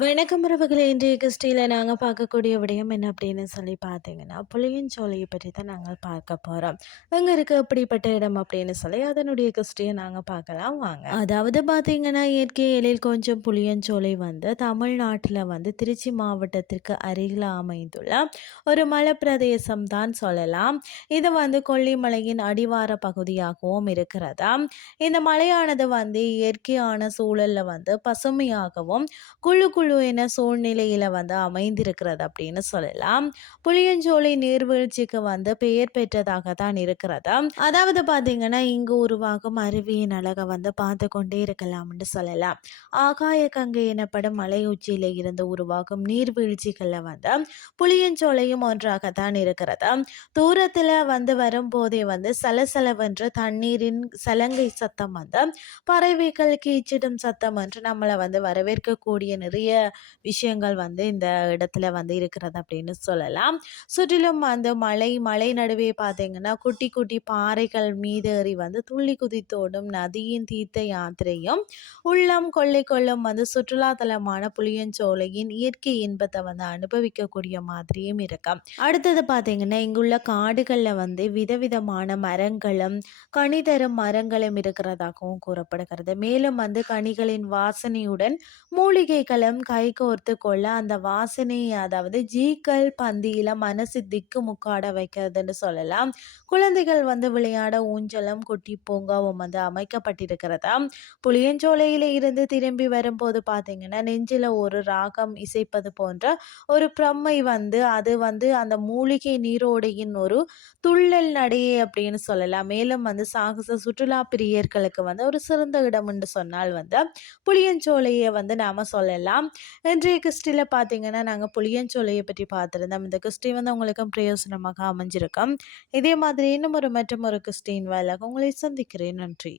வணக்கம் உறவுகளை இன்றைய கிறிஸ்டியில் நாங்கள் பார்க்கக்கூடிய விடயம் என்ன அப்படின்னு சொல்லி பார்த்தீங்கன்னா புளியஞ்சோலையை பற்றி தான் நாங்கள் பார்க்க போகிறோம் அங்கே இருக்க அப்படிப்பட்ட இடம் அப்படின்னு சொல்லி அதனுடைய கிறிஸ்டியை நாங்கள் பார்க்கலாம். வாங்க. அதாவது பார்த்தீங்கன்னா இயற்கை எழில் கொஞ்சம் புளியஞ்சோலை வந்து தமிழ்நாட்டில் வந்து திருச்சி மாவட்டத்திற்கு அருகில் அமைந்துள்ள ஒரு மலைப்பிரதேசம் தான் சொல்லலாம். இது வந்து கொல்லிமலையின் அடிவார பகுதியாகவும் இருக்கிறதா? இந்த மலையானது வந்து இயற்கையான சூழலில் வந்து பசுமையாகவும் குழு குழு என சூழ்நிலையில் வந்து அமைந்திருக்கிறது அப்படின்னு சொல்லலாம். புளியஞ்சோலை நீர்வீழ்ச்சிக்கு வந்து பெயர் பெற்றதாக தான் இருக்கிறது. அதாவது பார்த்தீங்கன்னா இங்கு உருவாகும் அருவியின் அழகை வந்து பார்த்து கொண்டே இருக்கலாம்னு சொல்லலாம். ஆகாய கங்கை எனப்படும் மலை உச்சியில இருந்து உருவாகும் நீர்வீழ்ச்சிகளில் வந்து புளியஞ்சோலையும் ஒன்றாகத்தான் இருக்கிறது. தூரத்தில் வந்து வரும்போதே வந்து சலசலவென்று தண்ணீரின் சலங்கை சத்தம் வந்து பறவைகள் கீச்சிடும் சத்தம் என்று நம்மளை வந்து வரவேற்கக்கூடிய நிறைய விஷயங்கள் வந்து இந்த இடத்துல வந்து இருக்கிறது அப்படின்னு சொல்லலாம். சுற்றிலும் அந்த மலை மலை நடுவே பார்த்தீங்கன்னா குட்டி குட்டி பாறைகள் மீது ஏறி வந்து துள்ளி குதித்தோடும் நதியின் தீர்த்த யாத்திரையும் உள்ளம் கொள்ளை கொள்ளும் வந்து சுற்றுலாத்தலமான புளியஞ்சோலையின் இயற்கை இன்பத்தை வந்து அனுபவிக்கக்கூடிய மாதிரியும் இருக்கும். அடுத்தது பார்த்தீங்கன்னா இங்குள்ள காடுகளில் வந்து விதவிதமான மரங்களும் கனி தரும் மரங்களும் இருக்கிறதாகவும் கூறப்படுகிறது. மேலும் வந்து கனிகளின் வாசனையுடன் மூலிகைகளும் கைகோர்த்து கொள்ள அந்த வாசனை அதாவது ஜீக்கள் பந்தியில் மனசு திக்கு முக்காட வைக்கிறதுன்னு சொல்லலாம். குழந்தைகள் வந்து விளையாட ஊஞ்சலும் குட்டி பூங்காவும் வந்து அமைக்கப்பட்டிருக்கிறதா? புளியஞ்சோலையில் இருந்து திரும்பி வரும்போது பார்த்தீங்கன்னா நெஞ்சில் ஒரு ராகம் இசைப்பது போன்ற ஒரு பிரம்மை வந்து அது வந்து அந்த மூலிகை நீரோடையின் ஒரு துள்ளல் நடையே அப்படின்னு சொல்லலாம். மேலும் வந்து சாகச சுற்றுலா பிரியர்களுக்கு வந்து ஒரு சிறந்த இடம் என்று சொன்னால் வந்து புளியஞ்சோலையை வந்து நாம் சொல்லலாம். இன்றைய கிறிஸ்டியில் பார்த்தீங்கன்னா நாங்கள் புளியஞ்சோலையை பற்றி பார்த்துருந்தோம். இந்த கிறிஸ்டி வந்து உங்களுக்கும் பிரயோசனமாக அமைஞ்சிருக்கோம். இதே மாதிரி இன்னும் ஒரு மற்றும் ஒரு கிறிஸ்டின் வேலை உங்களை சந்திக்கிறேன். நன்றி.